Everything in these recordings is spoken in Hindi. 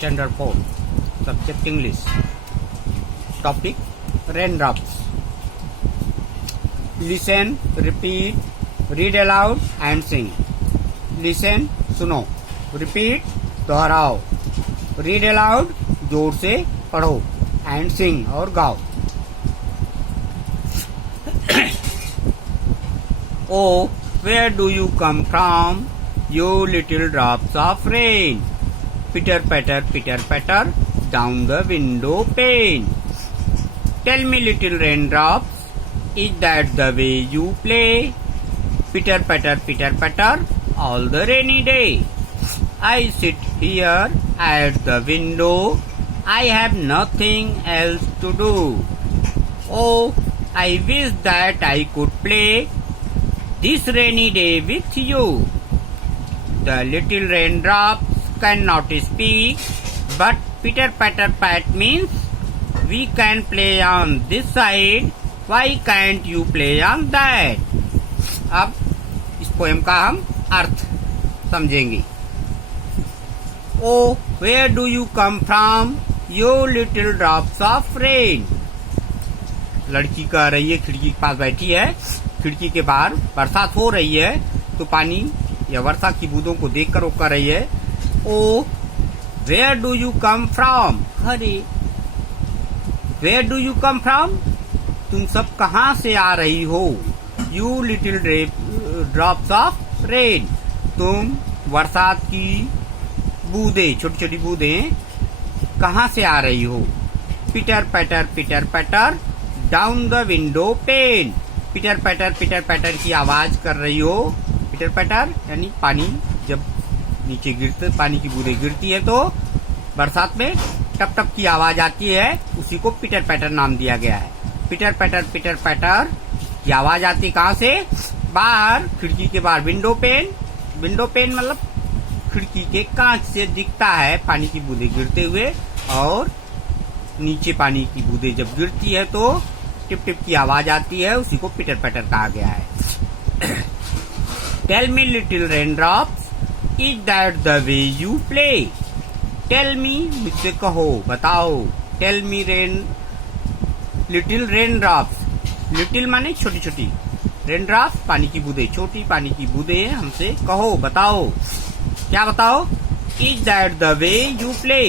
Standard 4, Subject English. Topic Raindrops. Listen, repeat, read aloud and sing. Listen, सुनो. Repeat, दोहराओ. Read aloud, जोर से पढ़ो. And sing, और गाओ. Oh, where do you come from, you little drops of rain? Pitter patter, down the window pane. Tell me, little raindrops, is that the way you play? Pitter patter, all the rainy day. I sit here at the window, I have nothing else to do. Oh, I wish that I could play this rainy day with you. The little raindrops cannot speak, but pitter patter pat means we can play on this side. Why can't you play on that? अब इस पोएम का हम अर्थ समझेंगे. Oh, where do you come from, you little drops of rain? लड़की कह रही है, खिड़की के पास बैठी है. खिड़की के बाहर बरसात हो रही है, तो पानी या वर्षा की बूंदों को देखकर वो कह रही है, Oh, where do you come from? अरे, where do you come from? तुम सब कहाँ से आ रही हो? You little drops of rain. तुम बरसात की बूंदे, छोटी छोटी बूंदे कहाँ से आ रही हो? Pitter patter, down the window pane. पिटर पैटर की आवाज कर रही हो. पिटर पैटर यानी पानी जब नीचे गिरते, पानी की बूंदें गिरती है तो बरसात में टप टप की आवाज आती है, उसी को पिटर पैटर नाम दिया गया है. पिटर पैटर की आवाज आती कहाँ से? बाहर, खिड़की के बाहर. विंडो पेन मतलब खिड़की के कांच से दिखता है पानी की बूंदें गिरते हुए, और नीचे पानी की बूंदें जब गिरती है तो टिप टिप की आवाज आती है, उसी को पिटर पैटर कहा गया है. Tell me little raindrops, is that the way you play? Tell me, मुझसे कहो, बताओ. Tell me little raindrops. Little माने छोटी छोटी, रेनड्रॉप्स पानी की बूंदे, छोटी पानी की बूंदे. हमसे कहो, बताओ. क्या बताओ? Is that the way you play?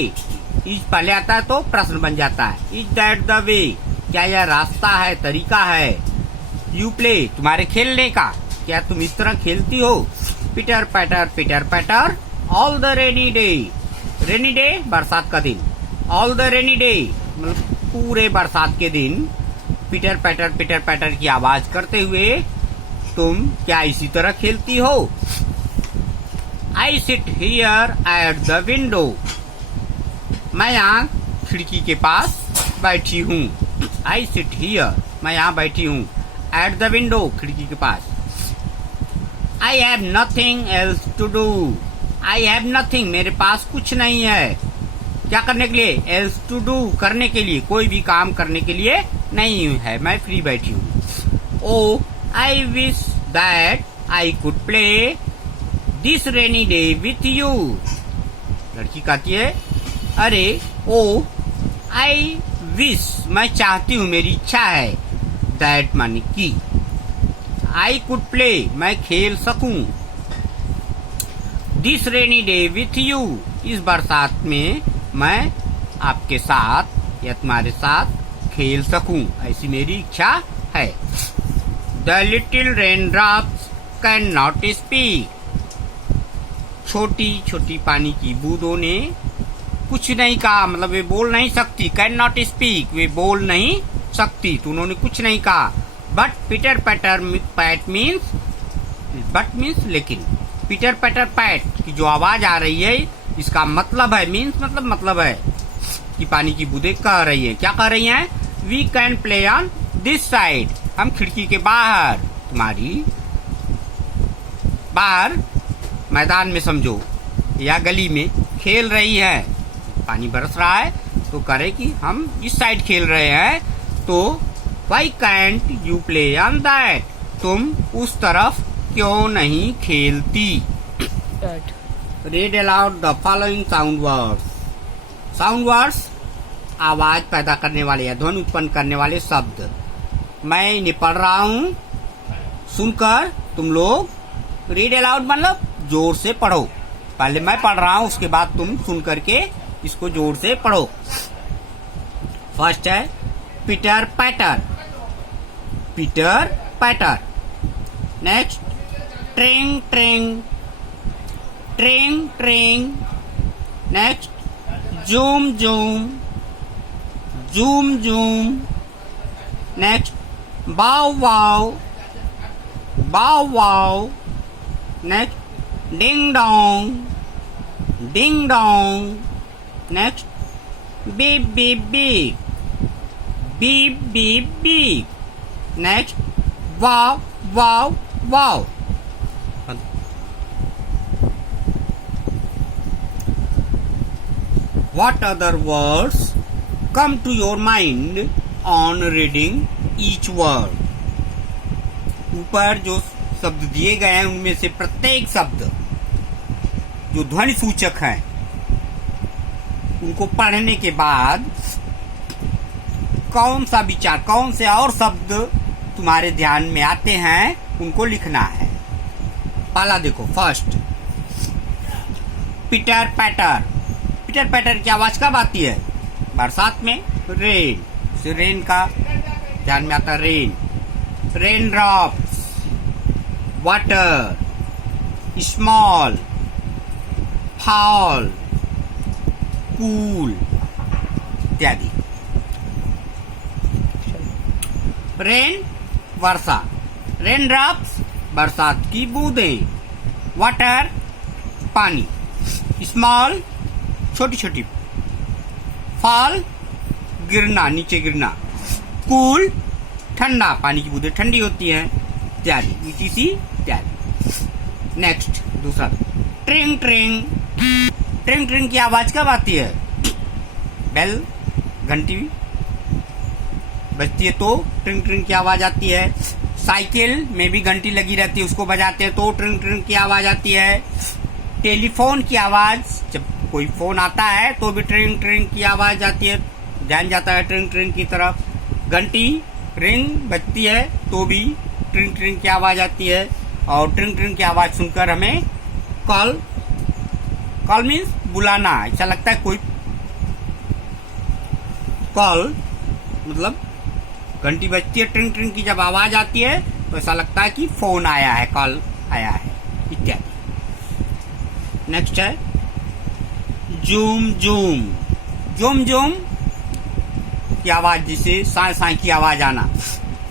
Is पहले आता है तो प्रश्न बन जाता है. इज दैट द वे, क्या यह रास्ता है, तरीका है? यू प्ले, तुम्हारे खेलने का, क्या तुम इस तरह खेलती हो? पिटर पैटर, ऑल द रेनी डे, बरसात का दिन. ऑल द रेनी डे मतलब पूरे बरसात के दिन पिटर पैटर की आवाज करते हुए तुम क्या इसी तरह खेलती हो? I sit here at the window, मैं यहाँ खिड़की के पास बैठी हूँ. आई सिट हियर, मैं यहाँ बैठी हूँ. एट द विंडो, खिड़की के पास. I have nothing else to do. I have nothing, मेरे पास कुछ नहीं है. क्या करने के लिए? एल्स टू डू, करने के लिए, कोई भी काम करने के लिए नहीं है, मैं फ्री बैठी हूँ. Oh, I wish that I could play this rainy day with you. लड़की कहती है, अरे, ओ, आई विश, मैं चाहती हूँ, मेरी इच्छा है. दैट मानी की. आई कुड प्ले, मैं खेल सकूं. This rainy day with you, इस बरसात में मैं आपके साथ या तुम्हारे साथ खेल सकूं, ऐसी मेरी इच्छा है. The little raindrops can not speak. छोटी छोटी पानी की बूंदों ने कुछ नहीं कहा, मतलब वे बोल नहीं सकती. कैन नॉट स्पीक, वे बोल नहीं सकती, तो उन्होंने कुछ नहीं कहा. बट पिटर पैटर पैट मीन्स, बट मीन्स लेकिन. पिटर पैटर पैट की जो आवाज आ रही है, इसका मतलब है, मीन्स मतलब है कि पानी की बूंदें कह रही है. क्या कह रही हैं? We can play on this side, हम खिड़की के बाहर, तुम्हारी बाहर मैदान में समझो, या गली में खेल रही है. पानी बरस रहा है तो करे कि हम इस साइड खेल रहे हैं, तो why can't you play on that, तुम उस तरफ क्यों नहीं खेलती? Read aloud the following sound words. Sound words आवाज पैदा करने वाले या ध्वनि उत्पन्न करने वाले शब्द। मैं इन्हें पढ़ रहा हूँ, सुनकर तुम लोग रीड अलाउड मतलब जोर से पढ़ो। पहले मैं पढ़ रहा हूँ, उसके बाद तुम सुन करके इसको जोर से पढ़ो। फर्स्ट है Peter Patter, Peter Patter. Next tring tring, tring tring. Next zoom zoom, zoom zoom. Next bow wow, bow wow. Next ding dong, ding dong. Next beep beep beep, beep beep beep. Next wow wow wow. What other words come to your mind on reading each word? ऊपर जो शब्द दिए गए हैं उनमें से प्रत्येक शब्द जो ध्वनि सूचक हैं उनको पढ़ने के बाद कौन सा विचार, कौन से और शब्द तुम्हारे ध्यान में आते हैं उनको लिखना है। पहला देखो, फर्स्ट पीटर पैटर। पीटर पैटर की आवाज कब आती है? बरसात में। रेन से रेन का ध्यान में आता है, rain. Rain drops, water, small, fall, cool इत्यादि। रेन वर्षा, रेन ड्रॉप्स बरसात की बूंदें। वाटर पानी, स्मॉल छोटी छोटी, फॉल गिरना, नीचे गिरना, कूल ठंडा, पानी की बूंदें ठंडी होती है इत्यादि, इत्यादि। नेक्स्ट दूसरा ट्रिंग ट्रिंग। ट्रिंग ट्रिंग की आवाज कब आती है? बेल घंटी बजती है तो ट्रिंग ट्रिंग की आवाज आती है। साइकिल में भी घंटी लगी रहती है, उसको बजाते हैं तो ट्रिंग ट्रिंग की आवाज आती है। टेलीफोन की आवाज, जब कोई फोन आता है तो भी ट्रिंग ट्रिंग की आवाज आती है, ध्यान जाता है ट्रिंग ट्रिंग की तरफ। घंटी रिंग बजती है तो भी ट्रिंग ट्रिंग की आवाज आती है। और ट्रिंग ट्रिंग की आवाज सुनकर हमें कॉल, कॉल मीन्स बुलाना, ऐसा लगता है कोई कॉल, मतलब घंटी बजती है ट्रिंग ट्रिंग की, जब आवाज आती है तो ऐसा लगता है कि फोन आया है, कॉल आया है इत्यादि। नेक्स्ट है जूम जूम। जूम जूम की आवाज, जिसे साए साए की आवाज आना।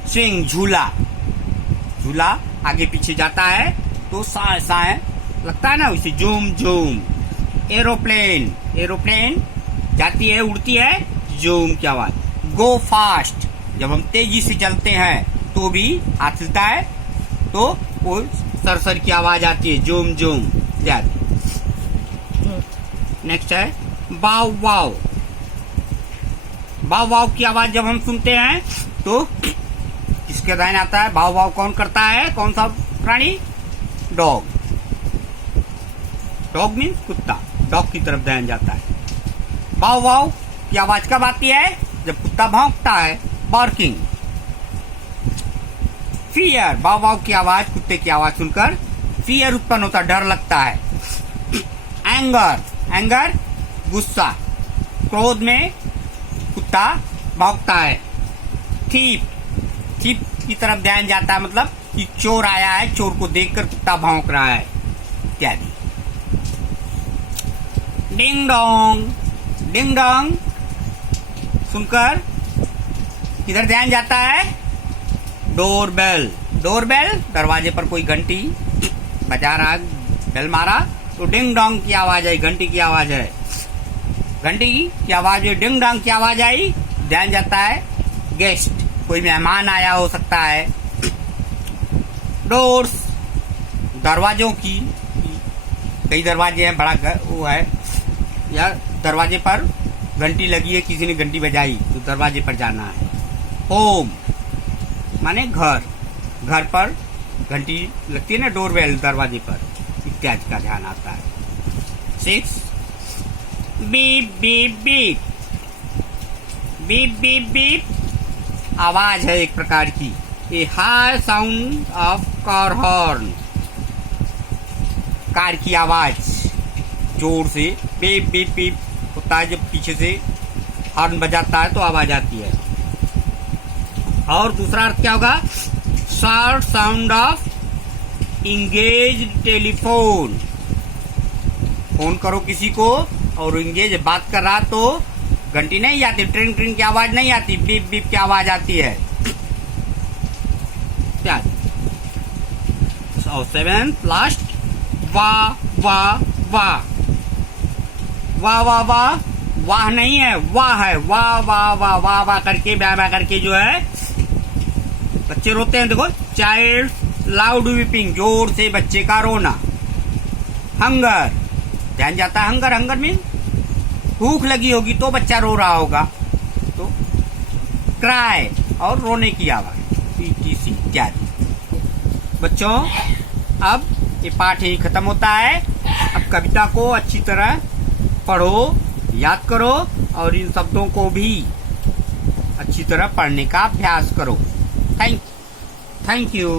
स्विंग झूला, झूला आगे पीछे जाता है तो साए साए लगता है ना, उसे जूम जूम। एरोप्लेन, एरोप्लेन जाती है उड़ती है, जूम की आवाज। गो फास्ट, जब हम तेजी से चलते हैं तो भी हाथ हिलता है तो वो सरसर की आवाज आती है, जूम जूम इत्यादि। नेक्स्ट है वाव वाव। वाव वाव की आवाज जब हम सुनते हैं तो किसके ध्यान आता है? वाव वाव कौन करता है? कौन सा प्राणी? डॉग। डॉग मीन्स कुत्ता, डॉग की तरफ ध्यान जाता है। वाव वाव की आवाज कब आती है? जब कुत्ता भौंकता है, बार्किंग। फियर, वाव वाव की आवाज, कुत्ते की आवाज सुनकर फियर उत्पन्न होता है, डर लगता है। एंगर, एंगर गुस्सा, क्रोध में कुत्ता भौंकता है। थीप, थीप की तरफ ध्यान जाता है, मतलब कि चोर आया है, चोर को देखकर कुत्ता भौंक रहा है इत्यादि। डिंग डोंग, डिंग डोंग सुनकर किधर ध्यान जाता है? डोरबेल, डोरबेल दरवाजे पर कोई घंटी बजा रहा, बेल मारा तो डिंग डोंग की आवाज आई, घंटी की आवाज है। घंटी की आवाज है, डिंग डोंग की आवाज आई, ध्यान जाता है गेस्ट, कोई मेहमान आया हो सकता है। डोर्स, दरवाजों की, कई दरवाजे हैं, बड़ा वो है, या दरवाजे पर घंटी लगी है, किसी ने घंटी बजाई तो दरवाजे पर जाना है। होम माने घर, घर पर घंटी लगती है ना, डोरबेल दरवाजे पर इत्यादि का ध्यान आता है। 6 beep beep beep, beep beep beep आवाज है एक प्रकार की। A high sound of car horn, car की आवाज जोर से बीप बीप बीप होता है, जब पीछे से हॉर्न बजाता है तो आवाज आती है। और दूसरा अर्थ क्या होगा? Short sound of engage telephone, phone करो किसी को और इंगेज बात कर रहा तो घंटी नहीं आती, ट्रिंग ट्रिंग की आवाज नहीं आती, बीप बीप की आवाज आती है। क्या? और सेवेंथ लास्ट, वाह वाह वाह, वाह वाह वाह, वाह नहीं है वाह है, वाह वाह वाह वाह वाह करके वाह वाह करके जो है बच्चे रोते हैं। देखो, चाइल्ड लाउड वीपिंग, जोर से बच्चे का रोना। हंगर, ध्यान जाता है हंगर, हंगर में भूख लगी होगी तो बच्चा रो रहा होगा, तो क्राई और रोने की आवाज, पीटीसी इत्यादि। बच्चों, अब ये पाठ ही खत्म होता है। अब कविता को अच्छी तरह पढ़ो, याद करो और इन शब्दों को भी अच्छी तरह पढ़ने का अभ्यास करो। Thank you.